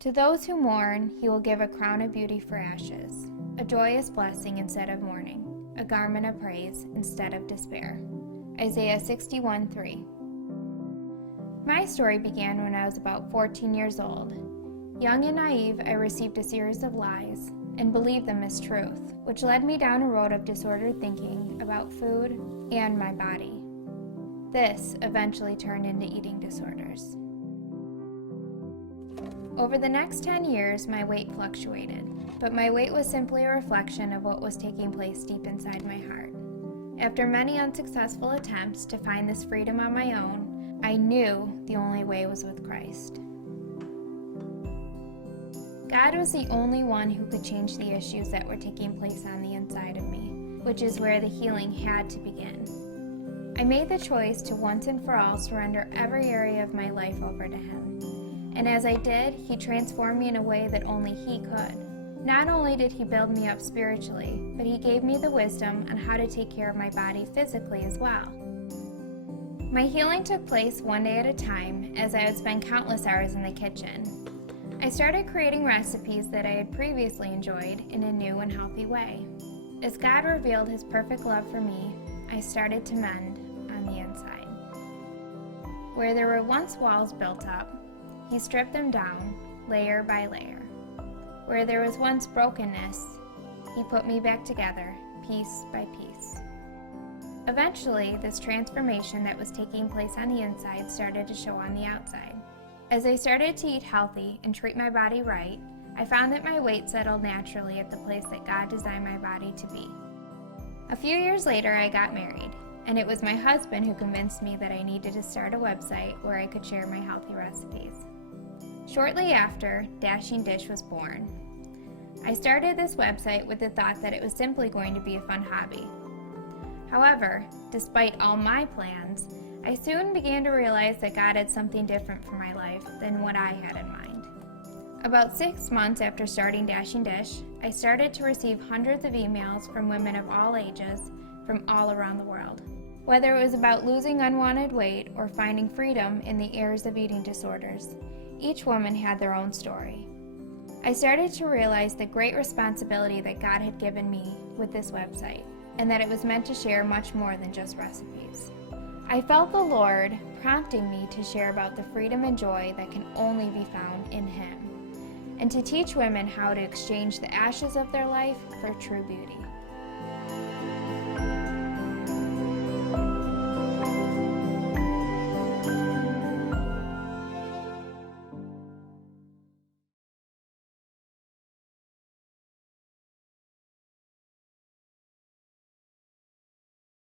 To those who mourn, he will give a crown of beauty for ashes, a joyous blessing instead of mourning, a garment of praise instead of despair. Isaiah 61:3. My story began when I was about 14 years old. Young and naive, I received a series of lies and believed them as truth, which led me down a road of disordered thinking about food and my body. This eventually turned into eating disorders. Over the next 10 years, my weight fluctuated, but my weight was simply a reflection of what was taking place deep inside my heart. After many unsuccessful attempts to find this freedom on my own, I knew the only way was with Christ. God was the only one who could change the issues that were taking place on the inside of me, which is where the healing had to begin. I made the choice to once and for all surrender every area of my life over to Him. And as I did, He transformed me in a way that only He could. Not only did He build me up spiritually, but He gave me the wisdom on how to take care of my body physically as well. My healing took place one day at a time as I would spend countless hours in the kitchen. I started creating recipes that I had previously enjoyed in a new and healthy way. As God revealed His perfect love for me, I started to mend on the inside. Where there were once walls built up, He stripped them down, layer by layer. Where there was once brokenness, He put me back together, piece by piece. Eventually, this transformation that was taking place on the inside started to show on the outside. As I started to eat healthy and treat my body right, I found that my weight settled naturally at the place that God designed my body to be. A few years later, I got married, and it was my husband who convinced me that I needed to start a website where I could share my healthy recipes. Shortly after, Dashing Dish was born. I started this website with the thought that it was simply going to be a fun hobby. However, despite all my plans, I soon began to realize that God had something different for my life than what I had in mind. About 6 months after starting Dashing Dish, I started to receive hundreds of emails from women of all ages from all around the world. Whether it was about losing unwanted weight or finding freedom in the errors of eating disorders, each woman had their own story. I started to realize the great responsibility that God had given me with this website, and that it was meant to share much more than just recipes. I felt the Lord prompting me to share about the freedom and joy that can only be found in Him, and to teach women how to exchange the ashes of their life for true beauty.